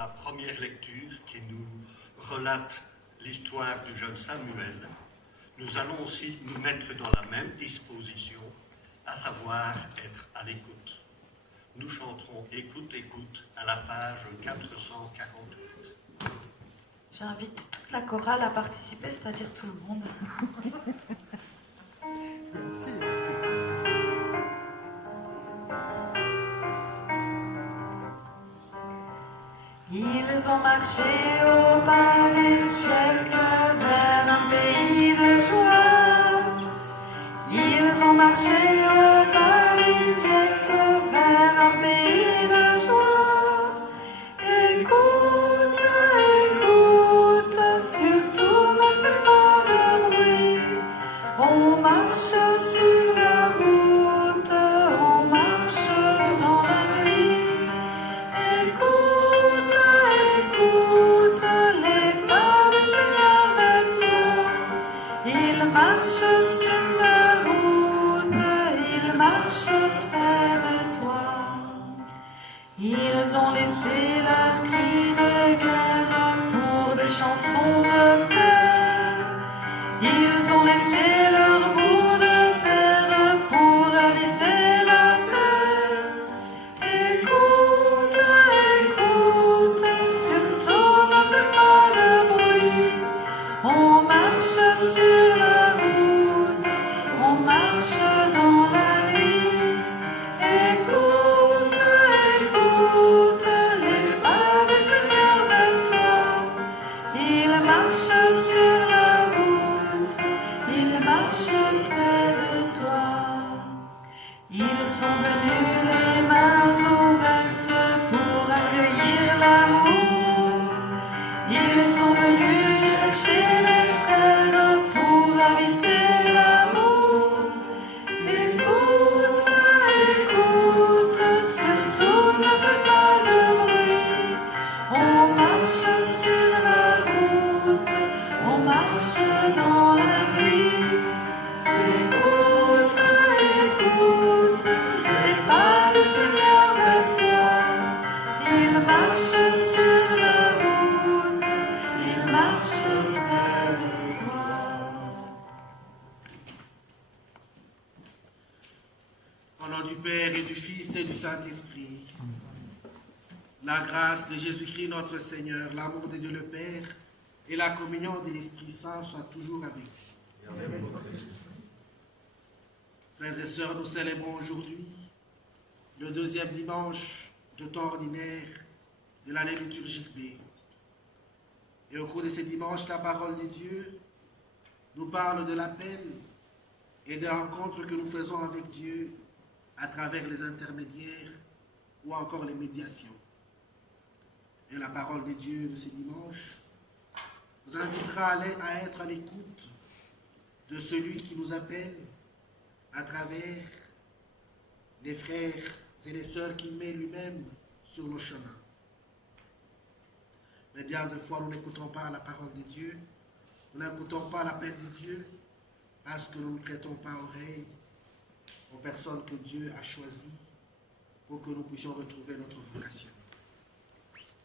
la première lecture qui nous relate l'histoire du jeune Samuel, nous allons aussi nous mettre dans la même disposition, à savoir être à l'écoute. Nous chanterons « Écoute, écoute » à la page 448. J'invite toute la chorale à participer, c'est-à-dire tout le monde. Merci. Ils ont marché au pas des siècles vers un pays de joie. Ils ont marché au pas des siècles vers un pays de joie. Écoute, écoute, surtout ne fais pas de bruit. On marche sur la route, on marche dans la nuit. Écoute, écoute, les pas du Seigneur vers toi. Il marche sur ta route, il marche près de toi. Ils ont laissé leurs cris de guerre pour des chansons de paix. Ils ont laissé leur bout de terre pour habiter la paix. Écoute, écoute, surtout ne fais pas de bruit. On marche sur la route, on marche dans la nuit. Écoute, écoute, les pas du Seigneur vers toi. Il marche sur la route, il marche près de toi. Ils sont venus les mains ouvertes pour accueillir l'amour. Ils sont venus chercher les frères pour habiter l'amour. Écoute, écoute, surtout ne fais pas de bruit. On marche sur la route, on marche dans la nuit. Écoute, écoute, les pas du Seigneur vers toi. Il marche sur la route, il marche près de toi. Au nom du Père et du Fils et du Saint-Esprit, la grâce de Jésus-Christ notre Seigneur, l'amour de Dieu le Père et la communion de l'Esprit Saint soient toujours avec vous. Frères et sœurs, nous célébrons aujourd'hui le deuxième dimanche de temps ordinaire de l'année liturgique B. Et au cours de ces dimanches, la parole de Dieu nous parle de l'appel et des rencontres que nous faisons avec Dieu à travers les intermédiaires ou encore les médiations. Et la parole de Dieu de ces dimanches nous invitera à être à l'écoute de celui qui nous appelle à travers les frères et les sœurs qu'il met lui-même sur le chemin. Mais bien de fois, nous n'écoutons pas la parole de Dieu, nous n'écoutons pas l'appel de Dieu, parce que nous ne prêtons pas oreille aux personnes que Dieu a choisies pour que nous puissions retrouver notre vocation.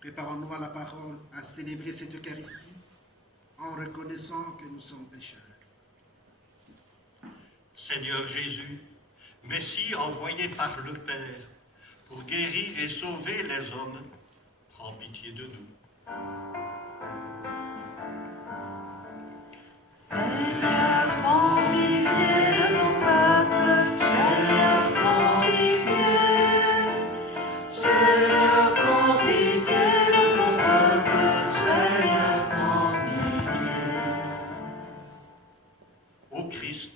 Préparons-nous à la parole, à célébrer cette Eucharistie en reconnaissant que nous sommes pécheurs. Seigneur Jésus, Messie envoyé par le Père pour guérir et sauver les hommes, prends pitié de nous. Seigneur, prends pitié de ton peuple. Seigneur, prends pitié. Seigneur, prends pitié de ton peuple. Seigneur, prends pitié. Ô Christ,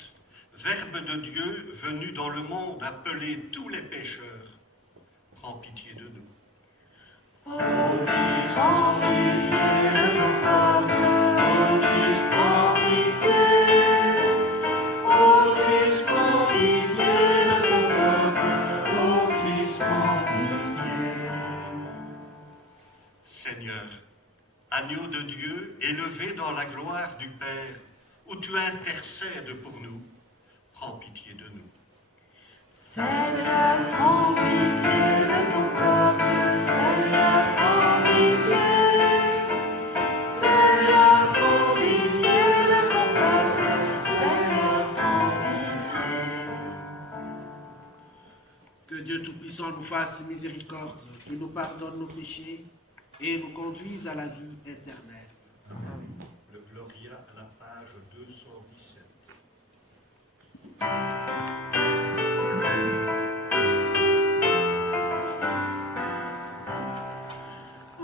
Verbe de Dieu venu dans le monde appeler tous les pécheurs, prends pitié de nous. Ô Christ, prends pitié de ton peuple. Ô Christ, prends pitié. Ô Christ, prends pitié de ton peuple. Ô Christ, prends pitié. Seigneur, agneau de Dieu, élevé dans la gloire du Père, où tu intercèdes pour nous, prends pitié de nous. Seigneur, prends pitié de ton peuple. Seigneur, prends pitié. fasse miséricorde, qu'il nous pardonne nos péchés et nous conduise à la vie éternelle. Le Gloria à la page 217.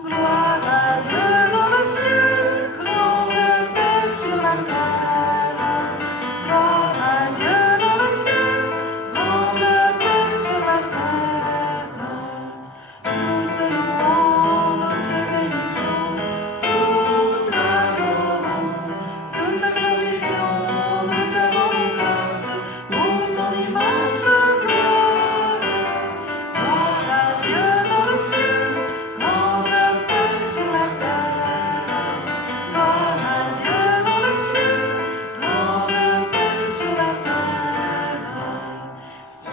Gloire à Dieu dans le ciel, grande paix sur la terre. Gloire à Dieu dans le ciel, grande paix sur la terre. Nous te louons, nous te bénissons, nous t'adorons, nous te glorifions, nous te rendons grâce pour ton immense gloire. Gloire à Dieu dans le ciel, grande paix sur la terre. Gloire à Dieu dans le ciel, grande paix sur la terre.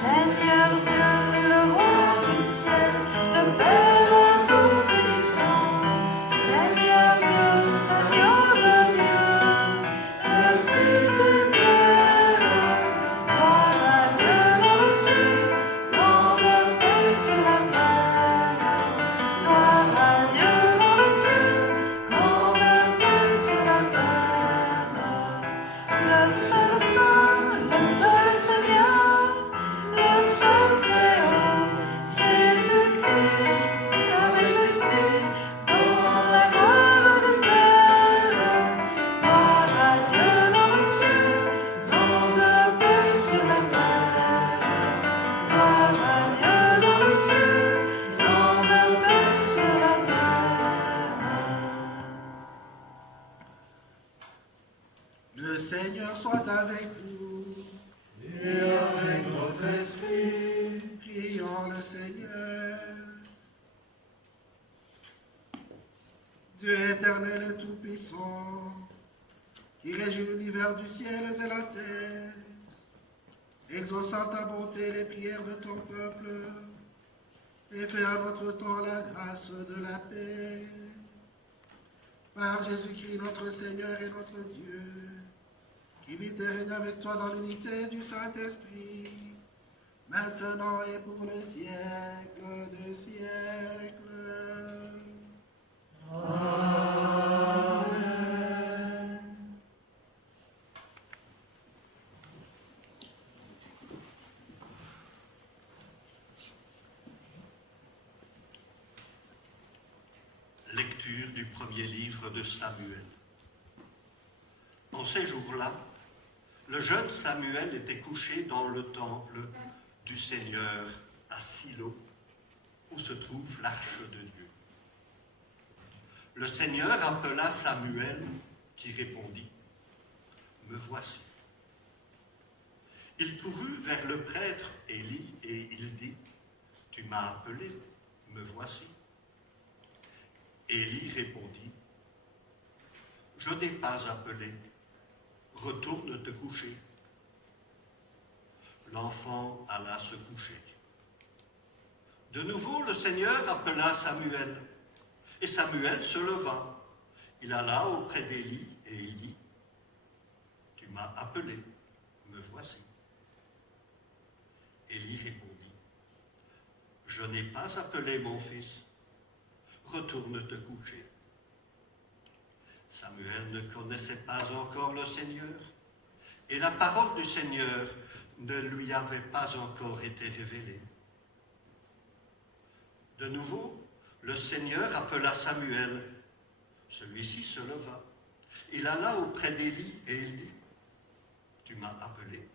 Seigneur Dieu, le roi du ciel, le Père tout-puissant. Seigneur Dieu, l'agneau de Dieu, le Fils du Père. Gloire à Dieu dans le ciel, grande paix sur la terre. Gloire à Dieu dans le ciel, grande paix sur la terre. Le seul Saint, le seul Seigneur, le seul Très-Haut, Jésus-Christ, avec l'Esprit, dans la gloire du Père. Gloire à Dieu dans le ciel, grande paix sur la terre. Gloire à Dieu dans le ciel, grande paix sur la terre. Le Seigneur soit avec vous. Et avec notre esprit, Prions le Seigneur. Dieu éternel et tout-puissant, qui régit l'univers du ciel et de la terre, exauçant ta bonté les prières de ton peuple, et fais à notre temps la grâce de la paix. Par Jésus-Christ notre Seigneur et notre Dieu, qui vit et règne avec toi dans l'unité du Saint-Esprit, maintenant et pour le siècle des siècles. lecture du premier livre de Samuel. En ces jours-là, le jeune Samuel était couché dans le temple du Seigneur à Silo, où se trouve l'arche de Dieu. Le Seigneur appela Samuel, qui répondit, « Me voici. » Il courut vers le prêtre Élie et il dit, « Tu m'as appelé, me voici. » Élie répondit, « Je n'ai pas appelé, retourne te coucher. » L'enfant alla se coucher. De nouveau, le Seigneur appela Samuel, et Samuel se leva. Il alla auprès d'Élie et il dit, « Tu m'as appelé, me voici. » Élie répondit, « Je n'ai pas appelé mon fils, retourne te coucher. » Samuel ne connaissait pas encore le Seigneur, et la parole du Seigneur ne lui avait pas encore été révélée. De nouveau, le Seigneur appela Samuel. Celui-ci se leva. Il alla auprès d'Élie et il dit, « Tu m'as appelé,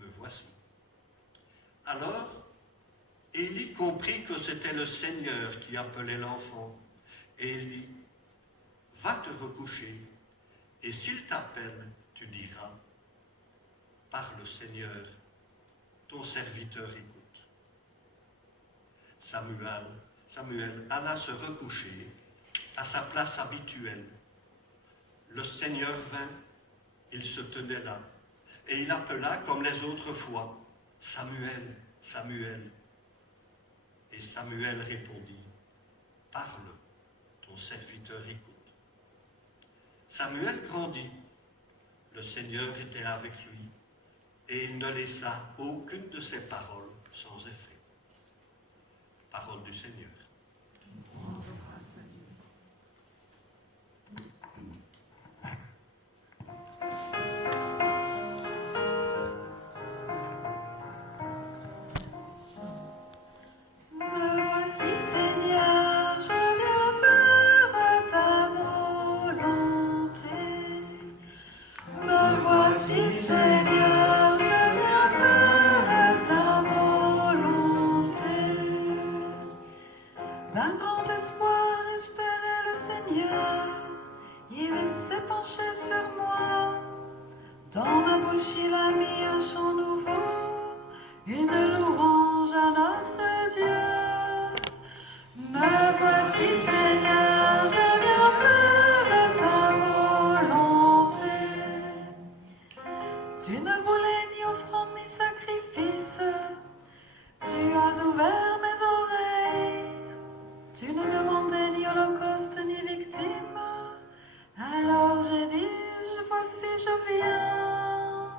me voici. » Alors, Élie comprit que c'était le Seigneur qui appelait l'enfant, et il dit, « Va te recoucher, et s'il t'appelle, tu diras, « Parle Seigneur, ton serviteur écoute. » Samuel alla se recoucher à sa place habituelle. Le Seigneur vint, il se tenait là, et il appela comme les autres fois, « Samuel, Samuel. » Et Samuel répondit, « Parle, ton serviteur écoute. » Samuel grandit, le Seigneur était avec lui, et il ne laissa aucune de ses paroles sans effet. Parole du Seigneur. Me voici, Seigneur, je viens faire ta volonté. Me voici, Seigneur, je viens faire ta volonté. D'un grand espoir, j'espérais le Seigneur. Il s'est penché sur moi. Dans ma bouche, il a mis un chant nouveau, une louange à notre Dieu. Me voici, Seigneur, je viens faire ta volonté. Tu ne voulais ni offrande ni sacrifice, tu as ouvert mes oreilles. Tu ne demandais ni holocauste ni victime, alors j'ai dit, voici je viens.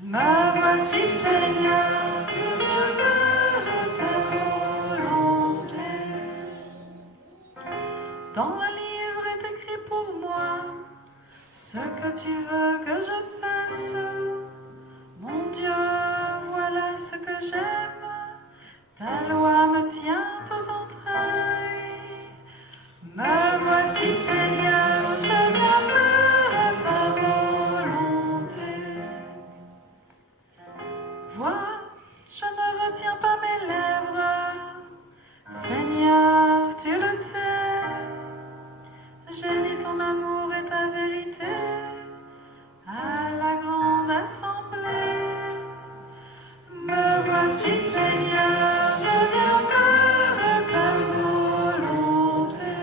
Me voici, Seigneur, je viens faire ta volonté. Dans le livre est écrit pour moi ce que tu veux que je fasse. Mon Dieu, voilà ce que j'aime. Ta loi me tient aux entrailles. Me voici, Seigneur, je viens faire ta volonté. Vois, je ne retiens pas mes lèvres. Seigneur, tu le sais. J'ai dit ton amour et ta vérité à la grande assemblée. Me voici, Seigneur, je viens faire ta volonté.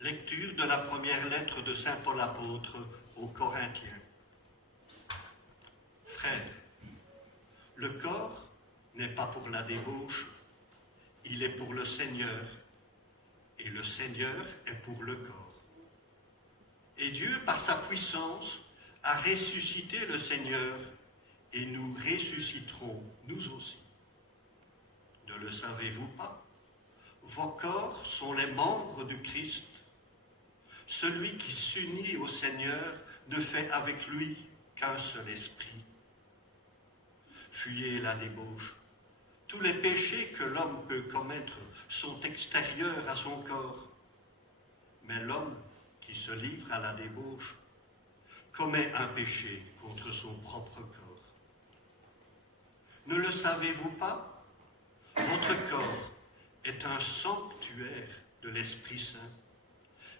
Lecture de la première lettre de saint Paul apôtre aux Corinthiens. Frères, le corps n'est pas pour la débauche, il est pour le Seigneur, et le Seigneur est pour le corps. Et Dieu, par sa puissance, a ressuscité le Seigneur, et nous ressusciterons, nous aussi. Ne le savez-vous pas? Vos corps sont les membres du Christ. Celui qui s'unit au Seigneur ne fait avec lui qu'un seul esprit. Fuyez la débauche. Tous les péchés que l'homme peut commettre sont extérieurs à son corps. Mais l'homme qui se livre à la débauche commet un péché contre son propre corps. Ne le savez-vous pas? Votre corps est un sanctuaire de l'Esprit Saint,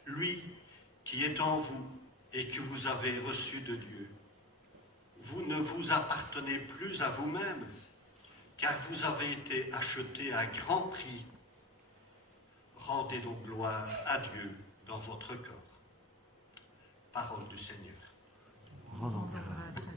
lui qui est en vous et que vous avez reçu de Dieu. Vous ne vous appartenez plus à vous-même, car vous avez été achetés à grand prix. Rendez donc gloire à Dieu dans votre corps. Parole du Seigneur. Rendons grâce à Dieu.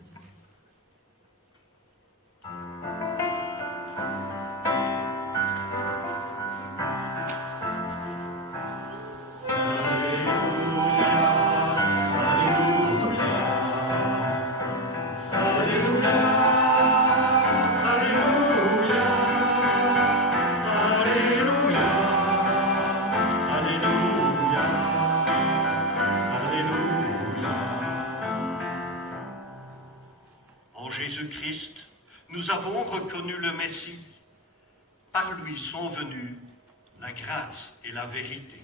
En Jésus-Christ, nous avons reconnu le Messie. Par lui sont venues la grâce et la vérité.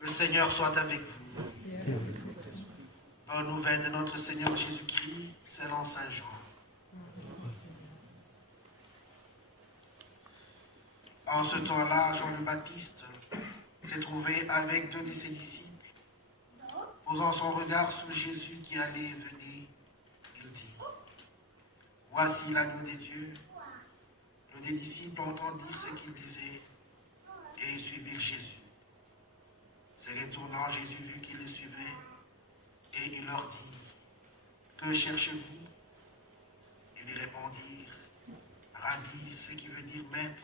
Le Seigneur soit avec vous. Bonne nouvelle de notre Seigneur Jésus-Christ, selon Saint Jean. En ce temps-là, Jean le Baptiste s'est trouvé avec deux de ses disciples. Posant son regard sur Jésus qui allait et venait, il dit, « voici l'agneau des dieux. Les disciples entendirent ce qu'il disait et suivirent Jésus. Se retournant, Jésus vit qu'ils le suivaient et il leur dit, que cherchez-vous? Ils lui répondirent, Rabbi, ce qui veut dire maître,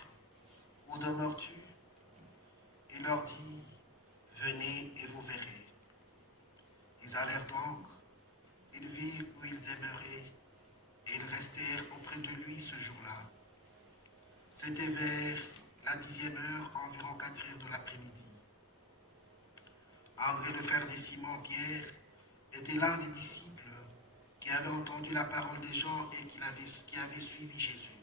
où demeures-tu? Il leur dit, venez et vous verrez. Ils allèrent donc, ils virent où il demeurait et ils restèrent auprès de lui ce jour-là. C'était vers la 10e heure, environ 4 heures de l'après-midi. André, le frère de Simon-Pierre, était l'un des disciples qui avait entendu la parole des gens et qui avait suivi Jésus.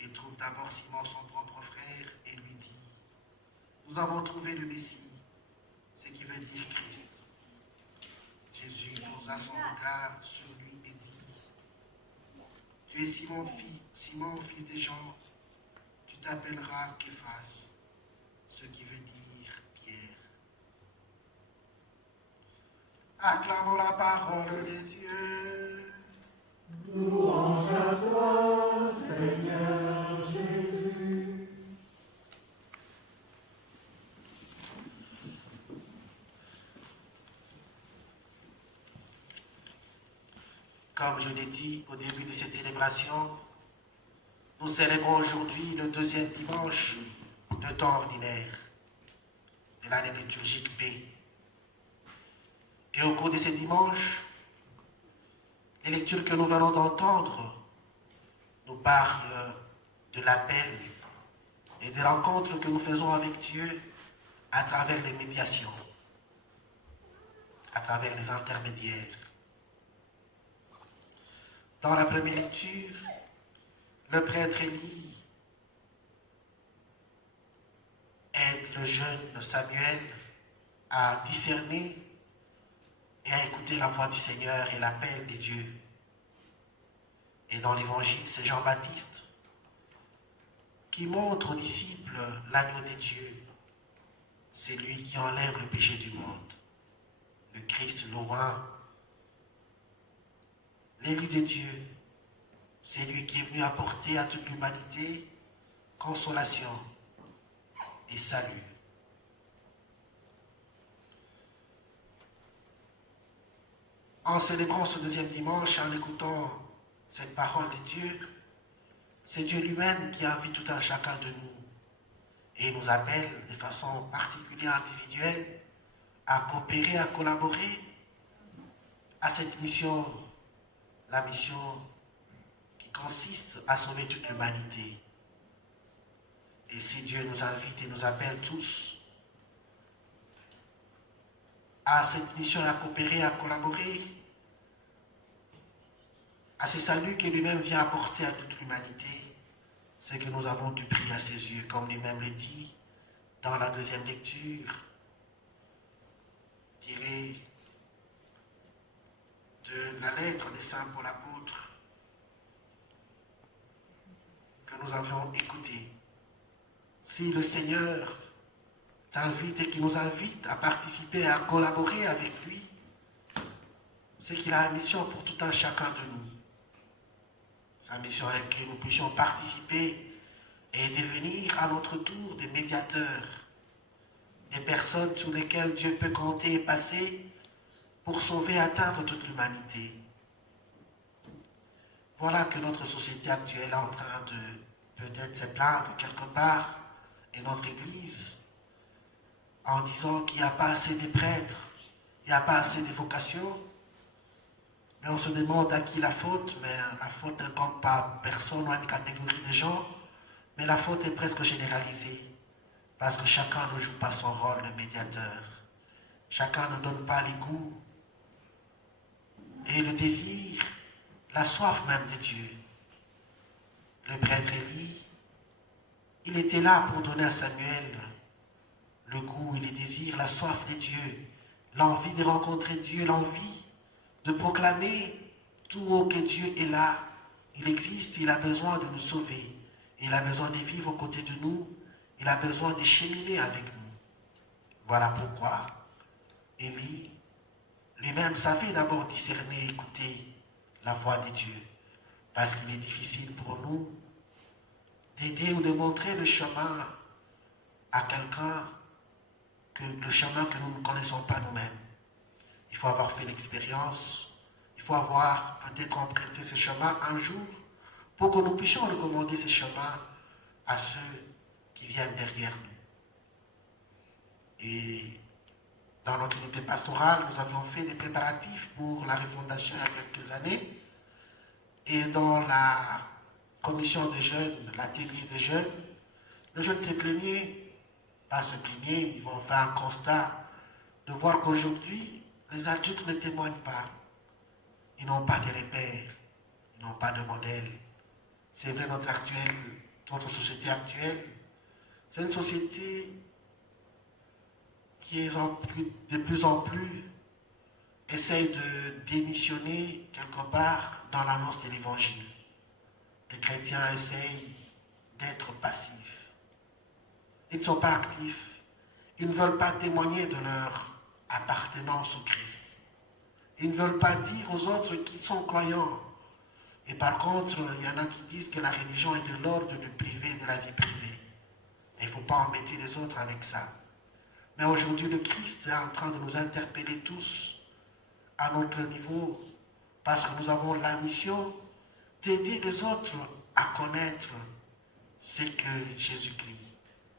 Il trouve d'abord Simon, son propre frère, et lui dit, nous avons trouvé le Messie, ce qui veut dire Christ. Jésus posa son regard sur lui et dit, tu es Simon, fils de Jean, tu t'appelleras Képhas, ce qui veut dire Pierre. Acclamons la parole de Dieu. Louange à toi, Seigneur Jésus. Comme je l'ai dit au début de cette célébration, nous célébrons aujourd'hui le 2e dimanche de temps ordinaire de l'année liturgique B. Et au cours de ces dimanches, les lectures que nous venons d'entendre nous parlent de l'appel et des rencontres que nous faisons avec Dieu à travers les médiations, à travers les intermédiaires. Dans la première lecture, le prêtre Élie aide le jeune Samuel à discerner et à écouter la voix du Seigneur et l'appel de Dieu. Et dans l'évangile, c'est Jean-Baptiste qui montre aux disciples l'agneau de Dieu. C'est lui qui enlève le péché du monde. Le Christ, le roi, l'élu de Dieu, c'est lui qui est venu apporter à toute l'humanité consolation et salut. En célébrant ce 2e dimanche, en écoutant cette parole de Dieu, c'est Dieu lui-même qui invite tout un chacun de nous et nous appelle de façon particulière, individuelle, à coopérer, à collaborer à cette mission, la mission qui consiste à sauver toute l'humanité. Et si Dieu nous invite et nous appelle tous à cette mission, à coopérer, à collaborer, à ce salut que lui-même vient apporter à toute l'humanité, c'est que nous avons dû prier à ses yeux, comme lui-même le dit dans la 2e lecture, tirée de la lettre de Saint Paul apôtre que nous avions écoutée. Si le Seigneur t'invite et qui nous invite à participer, à collaborer avec lui, c'est qu'il a une mission pour tout un chacun de nous. Sa mission est que nous puissions participer et devenir à notre tour des médiateurs, des personnes sur lesquelles Dieu peut compter et passer pour sauver et atteindre toute l'humanité. Voilà que notre société actuelle est en train de peut-être se plaindre quelque part, et notre Église, en disant qu'il n'y a pas assez de prêtres, il n'y a pas assez de vocations. Mais on se demande à qui la faute, mais la faute ne compte pas personne ou une catégorie de gens, mais la faute est presque généralisée, parce que chacun ne joue pas son rôle de médiateur. Chacun ne donne pas les goûts et le désir, la soif même de Dieu. Le prêtre Élie, il était là pour donner à Samuel le goût et le désir, la soif de Dieu, l'envie de rencontrer Dieu, l'envie de proclamer tout haut que Dieu est là, il existe, il a besoin de nous sauver, il a besoin de vivre aux côtés de nous, il a besoin de cheminer avec nous. Voilà pourquoi Élie lui-même savait d'abord discerner, écouter la voie de Dieu. Parce qu'il est difficile pour nous d'aider ou de montrer le chemin à quelqu'un, le chemin que nous ne connaissons pas nous-mêmes. Il faut avoir fait l'expérience, il faut avoir peut-être emprunté ce chemin un jour pour que nous puissions recommander ce chemin à ceux qui viennent derrière nous. Et dans notre unité pastorale, nous avions fait des préparatifs pour la refondation il y a quelques années. Et dans la commission des jeunes, l'atelier des jeunes, les jeunes se plaignaient, pas se plaignaient, ils vont faire un constat de voir qu'aujourd'hui, les adultes ne témoignent pas. Ils n'ont pas de repères, ils n'ont pas de modèle. C'est vrai, notre société actuelle, c'est une société qui est de plus en plus essaye de démissionner quelque part dans l'annonce de l'évangile. Les chrétiens essayent d'être passifs. Ils ne sont pas actifs. Ils ne veulent pas témoigner de leur appartenance au Christ. Ils ne veulent pas dire aux autres qu'ils sont croyants. Et par contre, il y en a qui disent que la religion est de l'ordre du privé, de la vie privée. Et il ne faut pas embêter les autres avec ça. Mais aujourd'hui, le Christ est en train de nous interpeller tous à notre niveau, parce que nous avons la mission d'aider les autres à connaître ce que Jésus-Christ,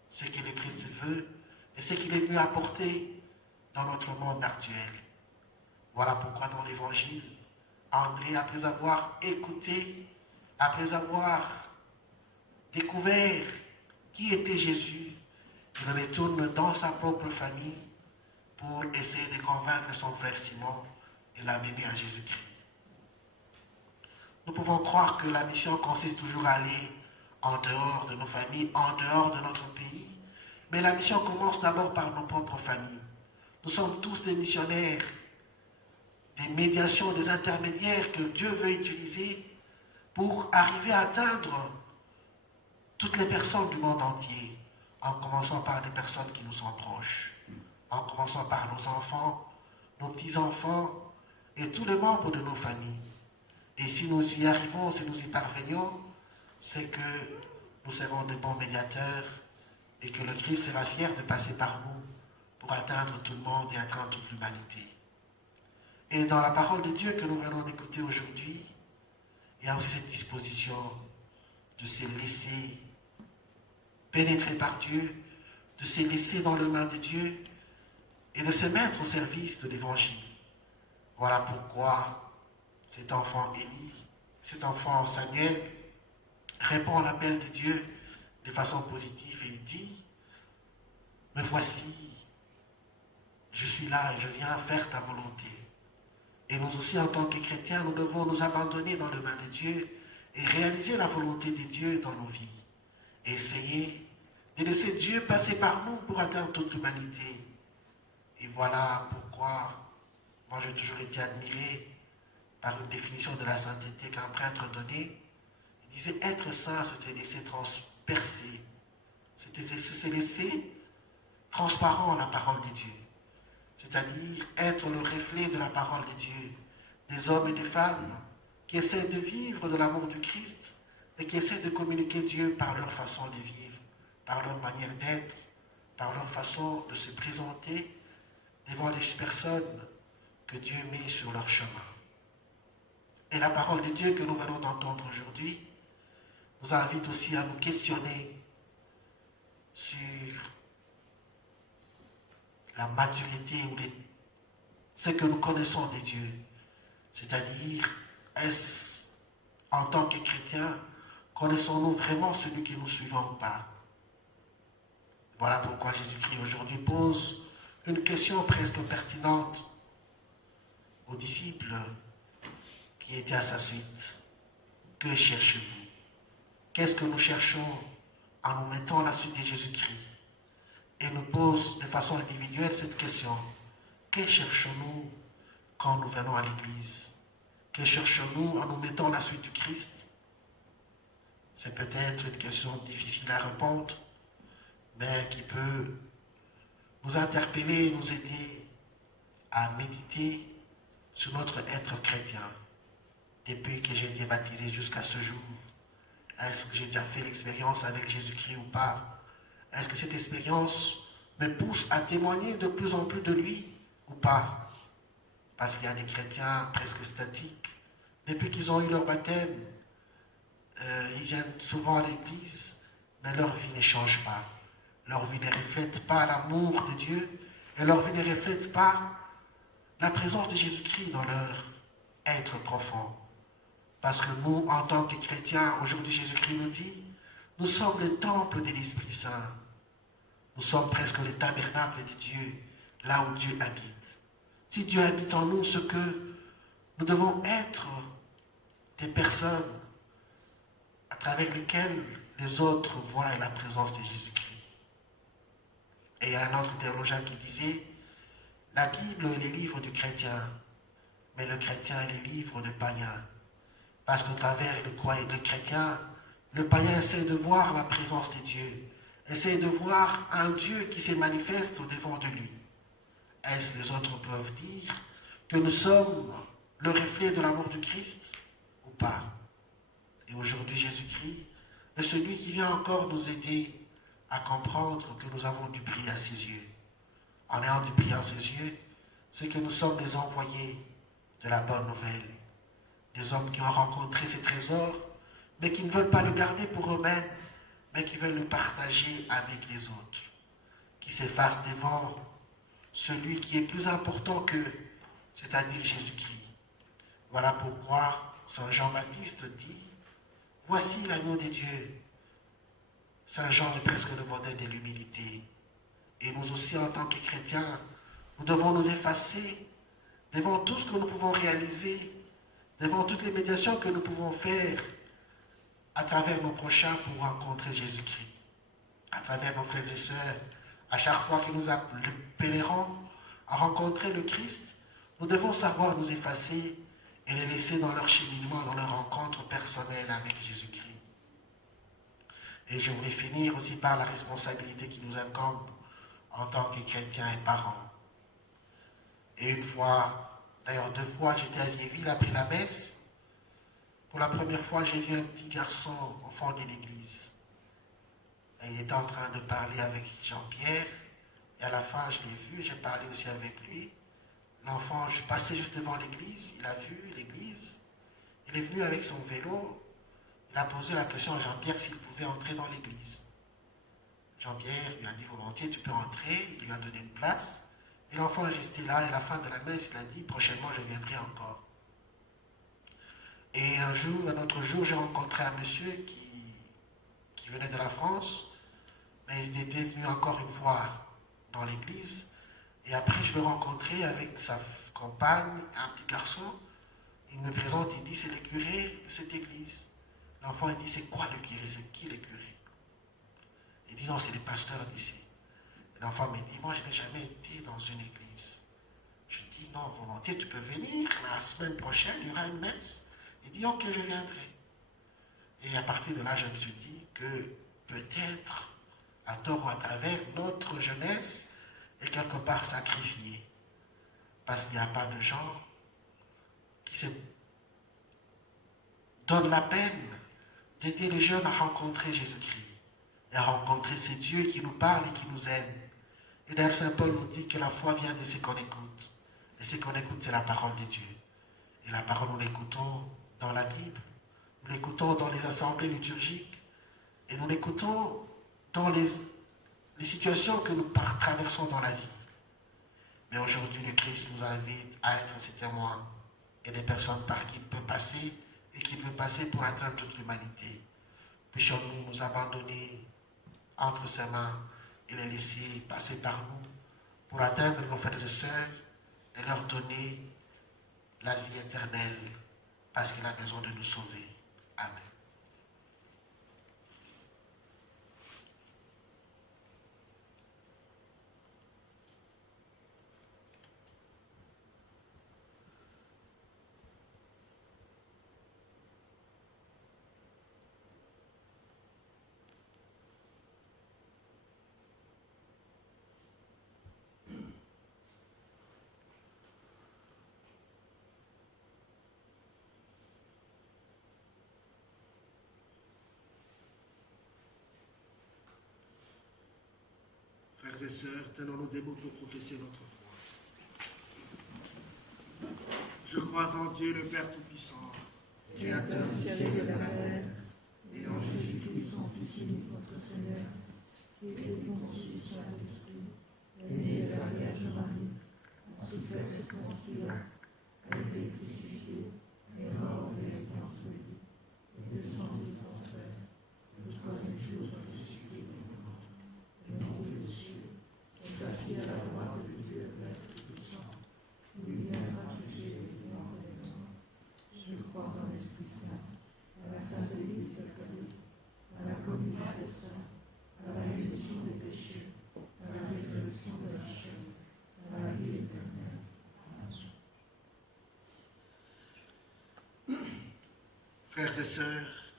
ce que le Christ veut et ce qu'il est venu apporter dans notre monde actuel. Voilà pourquoi dans l'Évangile, André, après avoir écouté, après avoir découvert qui était Jésus, il retourne dans sa propre famille pour essayer de convaincre son frère Simon et l'amener à Jésus-Christ. Nous pouvons croire que la mission consiste toujours à aller en dehors de nos familles, en dehors de notre pays, mais la mission commence d'abord par nos propres familles. Nous sommes tous des missionnaires, des médiations, des intermédiaires que Dieu veut utiliser pour arriver à atteindre toutes les personnes du monde entier, en commençant par des personnes qui nous sont proches, en commençant par nos enfants, nos petits-enfants et tous les membres de nos familles. Et si nous y arrivons, si nous y parvenons, c'est que nous serons de bons médiateurs et que le Christ sera fier de passer par nous pour atteindre tout le monde et atteindre toute l'humanité. Et dans la parole de Dieu que nous venons d'écouter aujourd'hui, il y a aussi cette disposition de se laisser pénétrer par Dieu, de se laisser dans les mains de Dieu et de se mettre au service de l'Évangile. Voilà pourquoi cet enfant Élie, cet enfant Samuel, répond à l'appel de Dieu de façon positive et il dit, « Me voici, je suis là et je viens faire ta volonté. » Et nous aussi, en tant que chrétiens, nous devons nous abandonner dans les mains de Dieu et réaliser la volonté de Dieu dans nos vies. Et essayer de laisser Dieu passer par nous pour atteindre toute l'humanité. Et voilà pourquoi moi j'ai toujours été admiré par une définition de la sainteté qu'un prêtre donnait. Il disait être saint, c'était laisser transpercer, c'était se laisser transparent à la parole de Dieu. C'est-à-dire être le reflet de la parole de Dieu, des hommes et des femmes qui essaient de vivre de l'amour du Christ et qui essaient de communiquer Dieu par leur façon de vivre, par leur manière d'être, par leur façon de se présenter devant les personnes que Dieu met sur leur chemin. Et la parole de Dieu que nous venons d'entendre aujourd'hui nous invite aussi à nous questionner sur la maturité ou ce que nous connaissons de Dieu. C'est-à-dire, est-ce en tant que chrétiens, connaissons-nous vraiment celui que nous suivons ou pas? Voilà pourquoi Jésus-Christ aujourd'hui pose une question presque pertinente aux disciples qui étaient à sa suite. Que cherchez-vous? Qu'est-ce que nous cherchons en nous mettant à la suite de Jésus-Christ? Et nous pose de façon individuelle cette question. Que cherchons-nous quand nous venons à l'Église? Que cherchons-nous en nous mettant à la suite du Christ? C'est peut-être une question difficile à répondre, mais qui peut nous interpeller, nous aider à méditer sur notre être chrétien. depuis que j'ai été baptisé jusqu'à ce jour? Est-ce que j'ai déjà fait l'expérience avec Jésus-Christ ou pas? Est-ce que cette expérience me pousse à témoigner de plus en plus de lui ou pas? Parce qu'il y a des chrétiens presque statiques. Depuis qu'ils ont eu leur baptême, ils viennent souvent à l'église, mais leur vie ne change pas. Leur vie ne reflète pas l'amour de Dieu et leur vie ne reflète pas la présence de Jésus-Christ dans leur être profond. Parce que nous, en tant que chrétiens, aujourd'hui Jésus-Christ nous dit, nous sommes le temple de l'Esprit Saint. Nous sommes presque le tabernacle de Dieu, là où Dieu habite. Si Dieu habite en nous, ce que nous devons être des personnes à travers lesquelles les autres voient la présence de Jésus-Christ. Et il y a un autre théologien qui disait, la Bible est le livre du chrétien, mais le chrétien est le livre du païen. Parce qu'au travers le chrétien, le païen essaie de voir la présence de Dieu, essaie de voir un Dieu qui se manifeste au-devant de lui. Est-ce que les autres peuvent dire que nous sommes le reflet de l'amour du Christ ou pas? Et aujourd'hui, Jésus-Christ est celui qui vient encore nous aider à comprendre que nous avons du prix à ses yeux. En ayant du prix à ses yeux, c'est que nous sommes des envoyés de la bonne nouvelle. Des hommes qui ont rencontré ces trésors, mais qui ne veulent pas le garder pour eux-mêmes, mais qui veulent le partager avec les autres. Qui s'effacent devant celui qui est plus important qu'eux, c'est-à-dire Jésus-Christ. Voilà pourquoi Saint Jean-Baptiste dit, voici l'agneau de Dieu. Saint Jean est presque le modèle de l'humilité. Et nous aussi, en tant que chrétiens, nous devons nous effacer devant tout ce que nous pouvons réaliser, devant toutes les médiations que nous pouvons faire à travers nos prochains pour rencontrer Jésus-Christ. À travers nos frères et sœurs, à chaque fois que nous appellerons à rencontrer le Christ, nous devons savoir nous effacer et les laisser dans leur cheminement, dans leur rencontre personnelle avec Jésus-Christ. Et je voulais finir aussi par la responsabilité qui nous incombe en tant que chrétiens et parents. Et une fois, d'ailleurs 2 fois, j'étais à Vieilleville après la messe. Pour la première fois, j'ai vu un petit garçon au fond de l'église. Et il était en train de parler avec Jean-Pierre. Et à la fin, je l'ai vu, j'ai parlé aussi avec lui. L'enfant, je passais juste devant l'église, il a vu l'église. Il est venu avec son vélo. Il a posé la question à Jean-Pierre s'il pouvait entrer dans l'église. Jean-Pierre lui a dit volontiers, tu peux entrer. Il lui a donné une place. Et l'enfant est resté là. Et à la fin de la messe, il a dit, prochainement, je viendrai encore. Et un autre jour, j'ai rencontré un monsieur qui venait de la France. Mais il était venu encore une fois dans l'église. Et après, je le rencontrais avec sa compagne, un petit garçon. Il me présente, il dit, c'est le curé de cette église. L'enfant, il dit, c'est quoi le curé? C'est qui le curé? Il dit, non, c'est le pasteur d'ici. L'enfant me dit, moi, je n'ai jamais été dans une église. Je dis, non, volontiers, tu peux venir. La semaine prochaine, il y aura une messe. Il dit, ok, je viendrai. Et à partir de là, je me suis dit que peut-être, à tort ou à travers, notre jeunesse est quelque part sacrifiée. Parce qu'il n'y a pas de gens qui se donnent la peine d'aider les jeunes à rencontrer Jésus-Christ et à rencontrer ces dieux qui nous parlent et qui nous aiment. Et d'ailleurs, Saint Paul nous dit que la foi vient de ce qu'on écoute. Et ce qu'on écoute, c'est la parole de Dieu. Et la parole, nous l'écoutons dans la Bible, nous l'écoutons dans les assemblées liturgiques, et nous l'écoutons dans les situations que nous traversons dans la vie. Mais aujourd'hui, le Christ nous invite à être ses témoins et des personnes par qui il peut passer et qu'il veut passer pour atteindre toute l'humanité. Puissions-nous nous abandonner entre ses mains et les laisser passer par nous pour atteindre nos frères et sœurs et leur donner la vie éternelle parce qu'il a besoin de nous sauver. Amen. Frères et sœurs, tenons-nous debout pour professer notre foi. Je crois en Dieu, le Père Tout-Puissant, Créateur du ciel et de la terre, et en Jésus-Christ, son Fils unique, notre Seigneur, qui est conçu du Saint-Esprit, est né de la Vierge Marie, a souffert sous Ponce Pilate, a été crucifié, est mort et est enseveli, est descendu aux enfers, le troisième jour ressuscité des morts, est monté aux cieux, est assis à la droite de Dieu, le Père Tout-Puissant, où il viendra juger les vivants et les morts. Je crois en l'Esprit Saint, à la Sainte Église catholique, à la communion des saints, à la rémission des péchés, à la résurrection de la chair, à la vie éternelle. Amen. Frères et sœurs,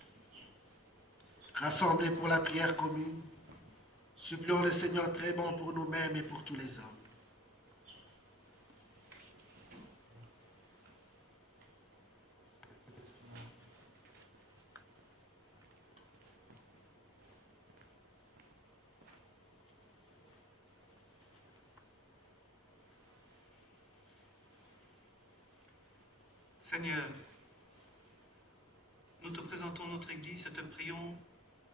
rassemblés pour la prière commune, supplions le Seigneur très bon pour nous-mêmes et pour tous les hommes. Seigneur, nous te présentons notre Église et te prions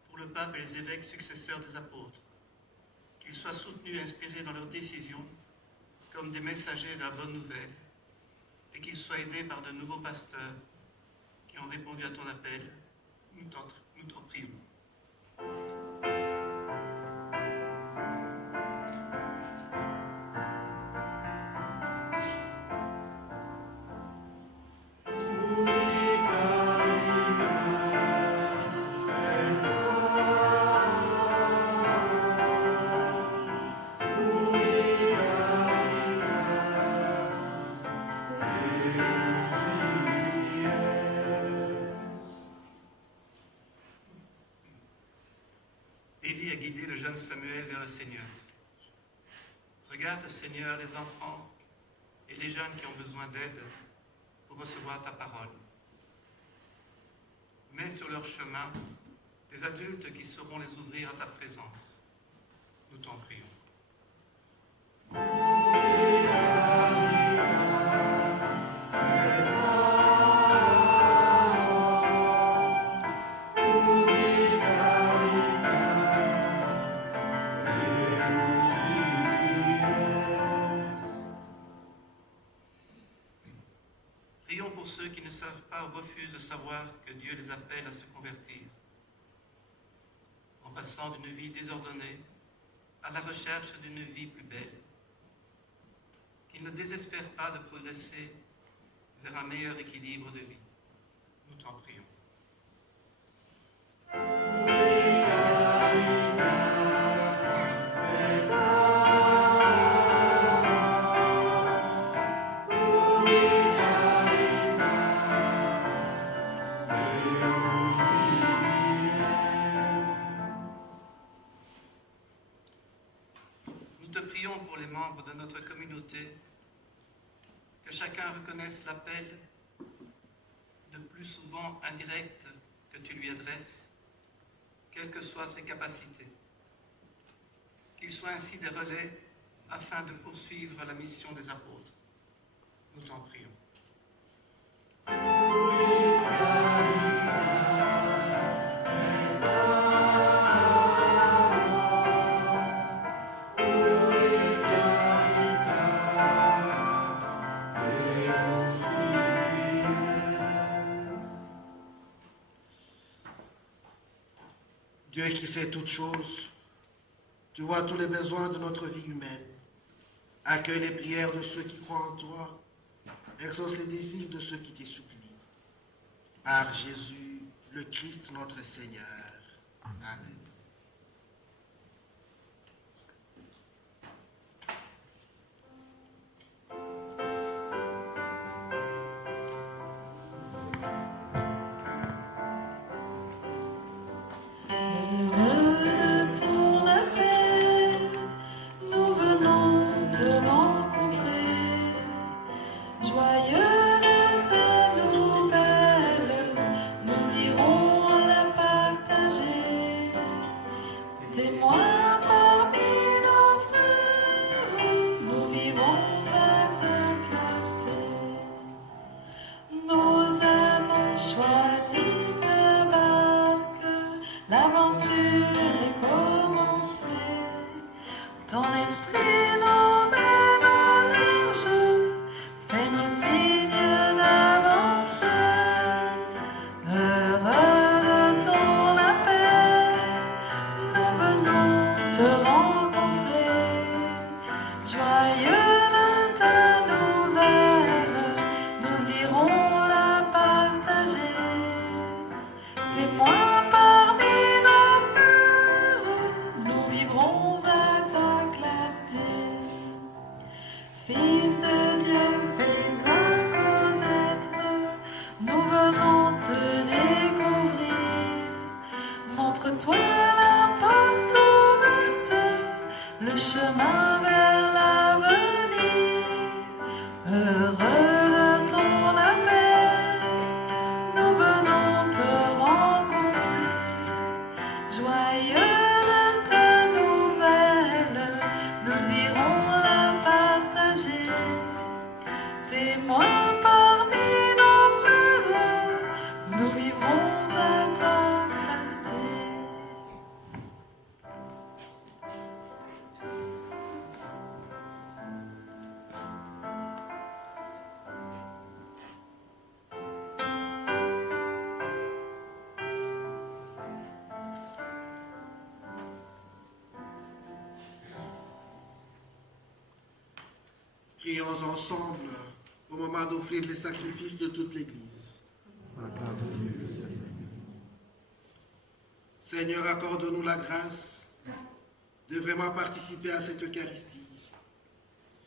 pour le pape et les évêques successeurs des apôtres, qu'ils soient soutenus et inspirés dans leurs décisions comme des messagers de la bonne nouvelle et qu'ils soient aidés par de nouveaux pasteurs qui ont répondu à ton appel. Nous t'en prions. Élie a guidé le jeune Samuel vers le Seigneur. Regarde, Seigneur, les enfants et les jeunes qui ont besoin d'aide pour recevoir ta parole. Mets sur leur chemin des adultes qui sauront les ouvrir à ta présence. Nous t'en prions. Prions pour ceux qui ne savent pas ou refusent de savoir que Dieu les appelle à se convertir, en passant d'une vie désordonnée à la recherche d'une vie plus belle, qu'ils ne désespèrent pas de progresser vers un meilleur équilibre de vie. Nous t'en prions. Nous te prions pour les membres de notre communauté, que chacun reconnaisse l'appel, de plus souvent indirect, que tu lui adresses, quelles que soient ses capacités. Qu'ils soient ainsi des relais afin de poursuivre la mission des apôtres. Nous t'en prions. Dieu qui sait toutes choses, tu vois tous les besoins de notre vie humaine. Accueille les prières de ceux qui croient en toi, exauce les désirs de ceux qui t'y supplient. Par Jésus, le Christ notre Seigneur. Amen. Heureux de ton appel, nous venons te rencontrer. Joyeux de ta nouvelle, nous irons la partager. Témoins parmi nos frères. Ton esprit nous mène au large, fais-nous signe d'avancer. Heureux de ton appel, nous venons te rencontrer. Joyeux de ta nouvelle, nous irons la partager. Témoins parmi nos frères, nous vivrons à ta clarté. Fils de Dieu, fais-toi connaître, nous venons te découvrir. Montre-toi la porte ouverte, le chemin vers l'avenir. Heureux de ton appel, nous venons te rencontrer. Joyeux de ta nouvelle, nous irons la partager. Témoins parmi nos frères, nous vivrons à ta clarté. Prions ensemble au moment d'offrir les sacrifices de toute l'Église. Seigneur, accorde-nous la grâce de vraiment participer à cette Eucharistie,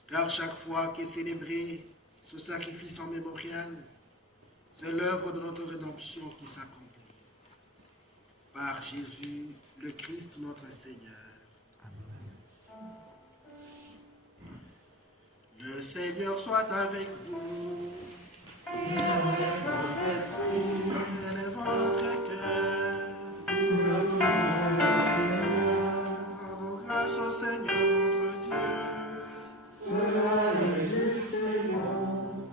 car chaque fois qu'est célébré ce sacrifice en mémorial, c'est l'œuvre de notre rédemption qui s'accomplit. Par Jésus, le Christ notre Seigneur. Le Seigneur soit avec vous. Et avec votre esprit. Élève votre cœur. Rendons grâce au Seigneur notre Dieu. Cela est juste et bon.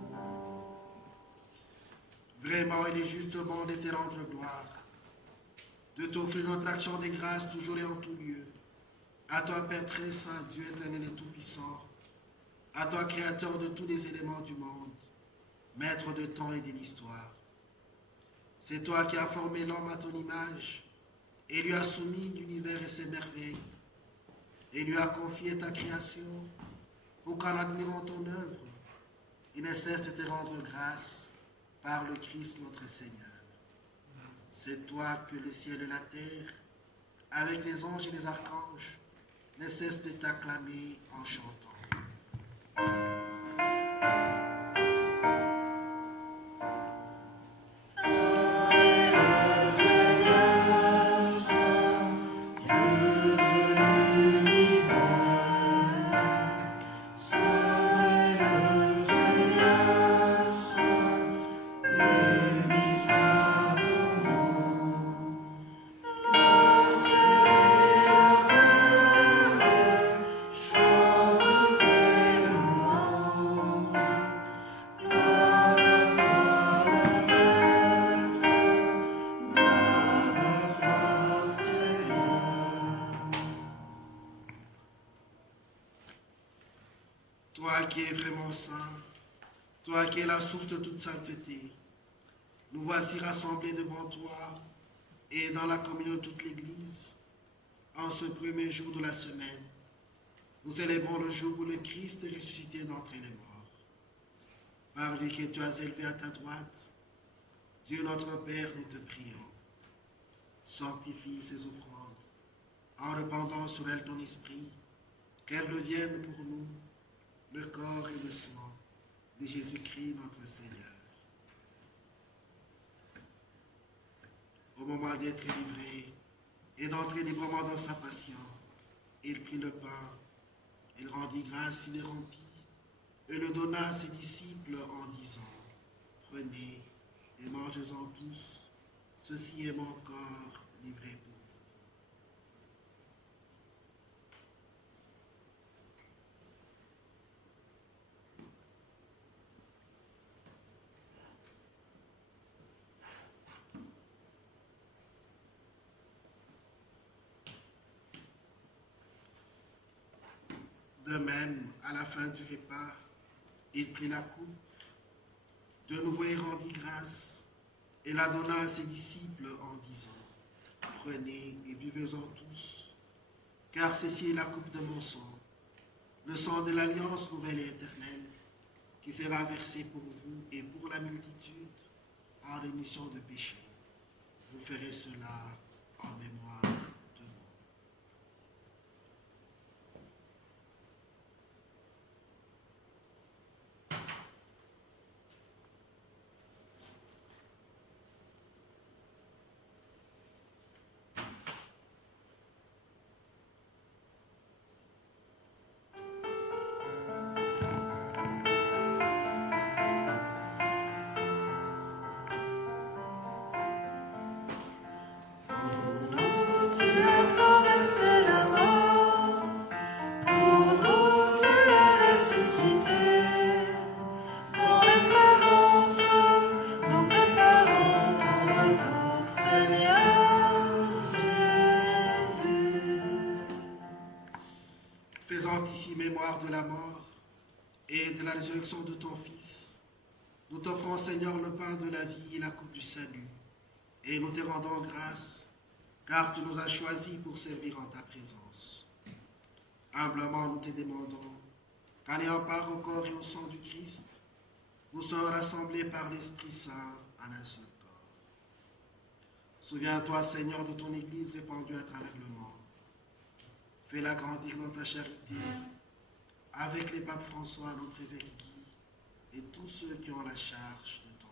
Vraiment, il est juste bon de te rendre gloire, de t'offrir notre action de grâce toujours et en tout lieu. À toi, Père très saint, Dieu éternel et tout-puissant, à toi, Créateur de tous les éléments du monde, Maître de temps et de l'histoire. C'est toi qui as formé l'homme à ton image et lui as soumis l'univers et ses merveilles, et lui as confié ta création pour qu'en admirant ton œuvre, il ne cesse de te rendre grâce par le Christ notre Seigneur. C'est toi que le ciel et la terre, avec les anges et les archanges, ne cessent de t'acclamer en chantant. Toi qui es vraiment saint, toi qui es la source de toute sainteté, nous voici rassemblés devant toi et dans la communion de toute l'Église, en ce premier jour de la semaine. Nous célébrons le jour où le Christ est ressuscité d'entre les morts. Par lui que tu as élevé à ta droite, Dieu notre Père, nous te prions. Sanctifie ces offrandes, en répandant sur elles ton esprit, qu'elles deviennent pour nous le corps et le sang de Jésus-Christ notre Seigneur. Au moment d'être livré et d'entrer librement dans sa passion, il prit le pain, il rendit grâce, il les rompit et le donna à ses disciples en disant: prenez et mangez-en tous, ceci est mon corps livré pour vous. De même, à la fin du repas, il prit la coupe, de nouveau il rendit grâce, et la donna à ses disciples en disant, « Prenez et buvez-en tous, car ceci est la coupe de mon sang, le sang de l'alliance nouvelle et éternelle, qui sera versé pour vous et pour la multitude en rémission de péchés. Vous ferez cela en mémoire de moi. » Tu as traversé la mort, pour nous tu es ressuscité. Dans l'espérance, nous préparons ton retour, Seigneur Jésus. Faisant ici mémoire de la mort et de la résurrection de ton Fils, nous t'offrons, Seigneur, le pain de la vie et la coupe du salut, et nous te rendons grâce, car tu nous as choisis pour servir en ta présence. Humblement, nous te demandons qu'en ayant part au corps et au sang du Christ, nous sommes rassemblés par l'Esprit Saint en un seul corps. Souviens-toi, Seigneur, de ton Église répandue à travers le monde. Fais-la grandir dans ta charité, avec les papes François, notre évêque Guy, et tous ceux qui ont la charge de ton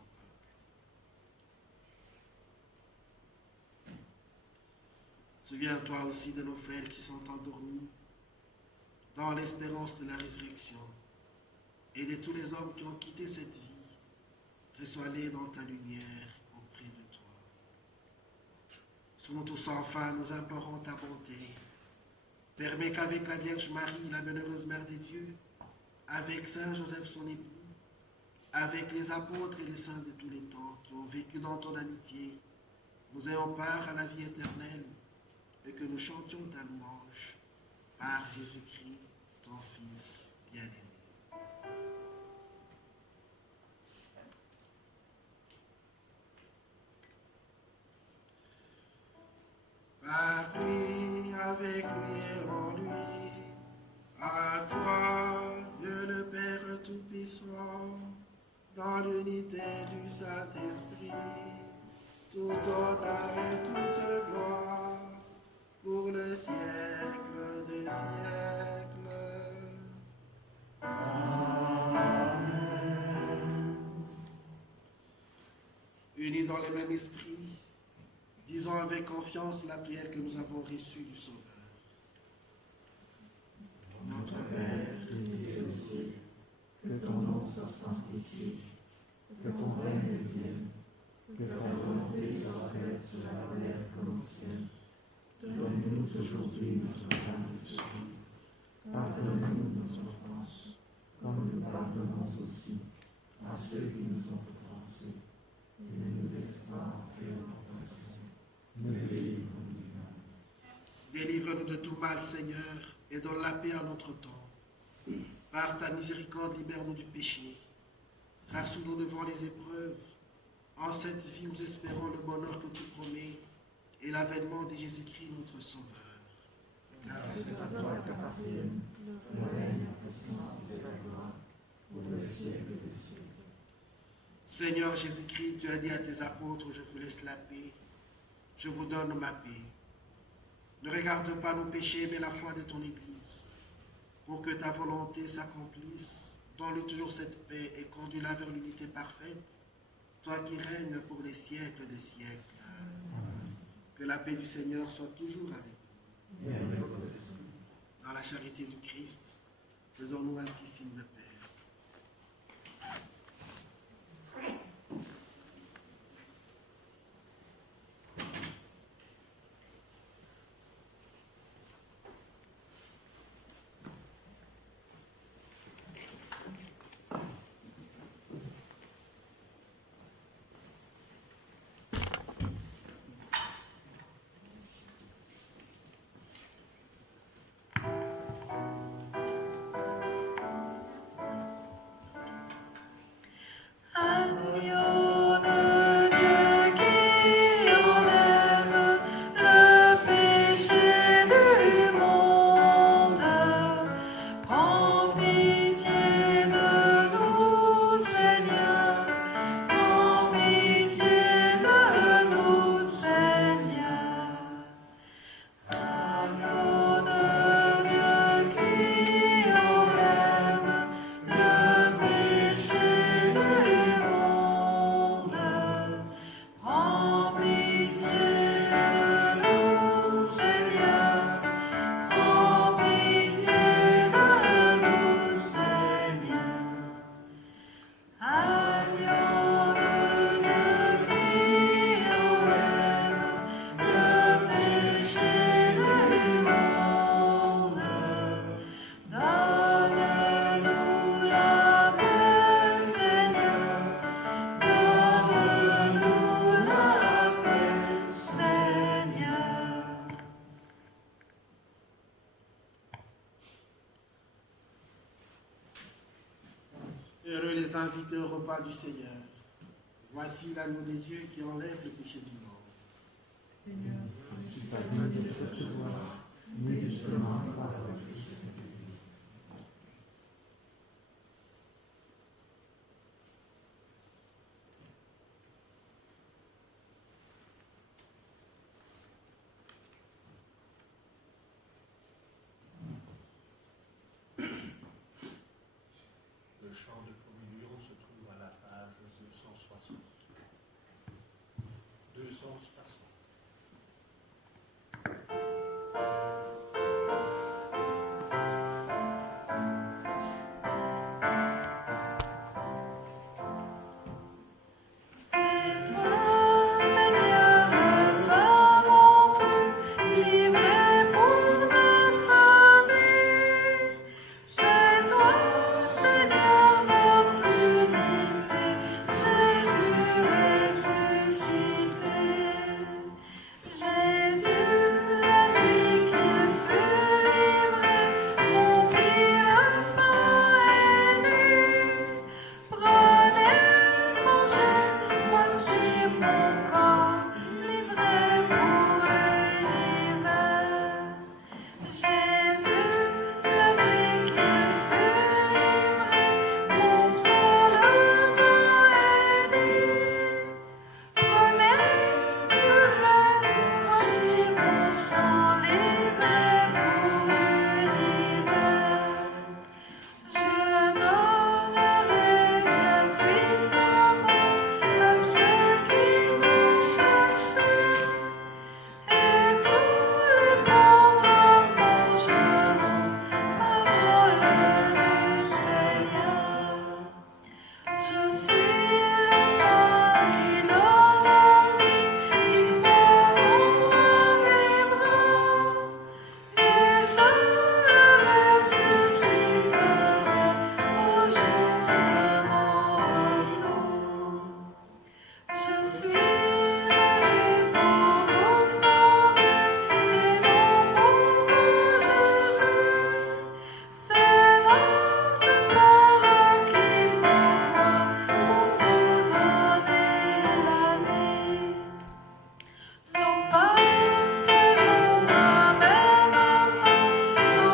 peuple. Souviens-toi aussi de nos frères qui sont endormis dans l'espérance de la résurrection, et de tous les hommes qui ont quitté cette vie. Reçois-les dans ta lumière auprès de toi. Sur nous tous enfin, nous implorons ta bonté. Permets qu'avec la Vierge Marie, la bienheureuse Mère de Dieu, avec Saint Joseph son époux, avec les apôtres et les saints de tous les temps qui ont vécu dans ton amitié, nous ayons part à la vie éternelle et que nous chantions ta louange par Jésus-Christ, ton Fils bien-aimé. Par lui, avec lui et en lui, à toi, Dieu le Père Tout-Puissant, dans l'unité du Saint-Esprit, tout honneur et toute gloire, pour le siècle des siècles. Amen. Unis dans le même esprit, disons avec confiance la prière que nous avons reçue du Sauveur. Notre Père, qui es aux cieux, que ton nom soit sanctifié, que ton règne vienne, que ta volonté soit faite sur la terre comme au ciel. Donne-nous aujourd'hui notre pain de ce jour. Pardonne-nous nos offenses, comme nous pardonnons aussi à ceux qui nous ont offensés. Et ne nous laisse pas entrer en tentation, mais délivre-nous du mal. délivre-nous de tout mal, Seigneur, et donne la paix à notre temps. Par ta miséricorde, libère-nous du péché. Rassure-nous devant les épreuves. En cette vie, nous espérons le bonheur que tu promets et l'avènement de Jésus-Christ, notre Sauveur. Car C'est à toi qu'appartiennent le règne, la puissance et la gloire, pour le siècle des siècles. Seigneur Jésus-Christ, tu as dit à tes apôtres, je vous laisse la paix, je vous donne ma paix. Ne regarde pas nos péchés, mais la foi de ton Église, pour que ta volonté s'accomplisse. Donne-lui toujours cette paix et conduis-la vers l'unité parfaite, toi qui règnes pour les siècles des siècles. Que la paix du Seigneur soit toujours avec vous. Dans la charité du Christ, faisons-nous un petit signe de paix. Heureux les invités au repas du Seigneur. Voici l'agneau des dieux qui enlève le péché du monde. Seigneur, je ne suis pas digne de te recevoir, mais justement une parole que je te dis. Le chant de communion se trouve à la page 260. 260. C'est toi, Seigneur, le pain rompu, livré pour notre vie. C'est toi, Seigneur, notre unité, Jésus ressuscité. Jésus, la nuit qu'il fut livré, rompit le pain et dit: Prenez, mangez, voici mon corps, livré pour l'univers. Jésus, la nuit qu'il fut livré, montra le vin et dit: Prenez, buvez, voici mon sang, livré pour l'univers. Je donnerai gratuitement à ceux qui me cherchent, et tous les pauvres mangeront, parole du Seigneur. Je suis le pain qui donne la vie, qui croit en moi vivra, et je le ressusciterai au jour de mon retour. Je suis venu pour vous sauver et non pour vous juger. C'est notre Père qui m'envoie pour vous donner la vie. Nous partageons un même pain,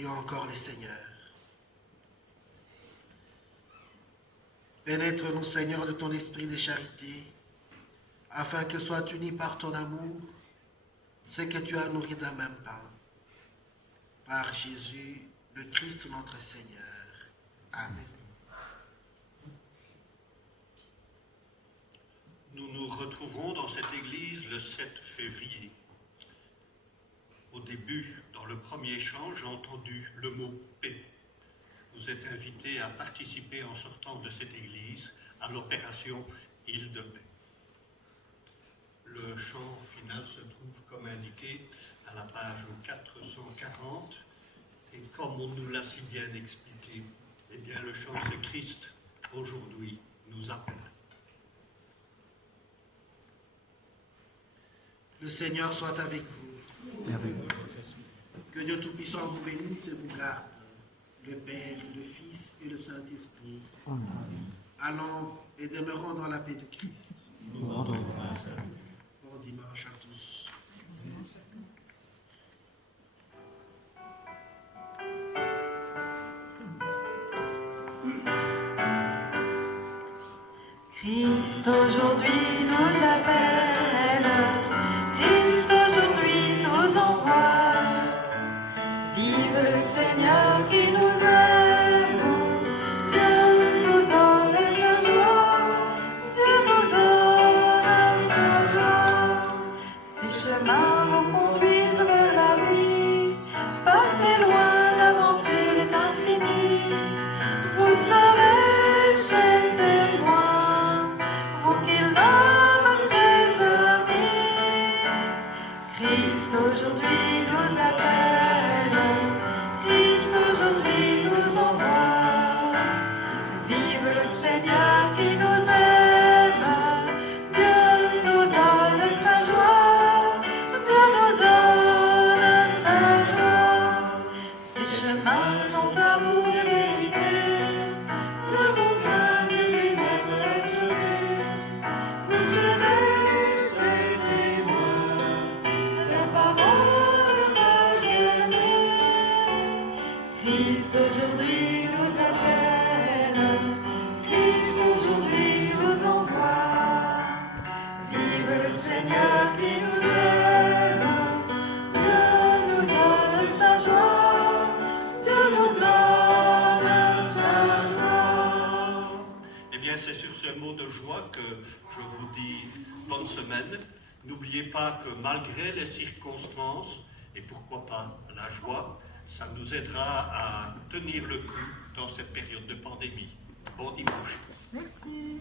Prions encore les seigneurs. Pénètre-nous, Seigneur, de ton esprit de charité, afin que soient unis par ton amour ceux que tu as nourris d'un même pain. Par Jésus, le Christ notre Seigneur. Amen. Nous nous retrouvons dans cette église le 7 février. Au début, dans le premier chant, j'ai entendu le mot « paix ». Vous êtes invités à participer en sortant de cette église à l'opération Île de paix. Le chant final se trouve comme indiqué à la page 440 et comme on nous l'a si bien expliqué, eh bien le chant de Christ aujourd'hui nous appelle. Le Seigneur soit avec vous. Que Dieu Tout-Puissant vous bénisse et vous garde, le Père, le Fils et le Saint-Esprit. Allons et demeurons dans la paix de Christ. Bon dimanche à tous. Christ aujourd'hui nous appelle, Christ aujourd'hui nous envoie. Vive le Seigneur qui nous aime, Dieu nous donne sa joie, Dieu nous donne sa joie. Ces chemins vous conduisent vers la vie, partez loin, l'aventure est infinie. Vous serez ses témoins, vous qu'il nomme ses amis. Christ aujourd'hui nous appelle, Christ aujourd'hui nous envoie. Vive le Seigneur qui nous aime, Dieu nous donne sa joie, Dieu nous donne sa joie. Ces chemins sont amour et vérité, le bon grain de lui-même est semé. Vous serez ses témoins, la parole va germer. Christ aujourd'hui nous appelle, Christ aujourd'hui nous envoie. Vive le Seigneur qui nous aime, Dieu nous donne sa joie, Dieu nous donne sa joie. Eh bien, c'est sur ce mot de joie que je vous dis bonne semaine. N'oubliez pas que malgré les circonstances, et pourquoi pas la joie, ça nous aidera à tenir le coup dans cette période de pandémie. Bon dimanche. Merci.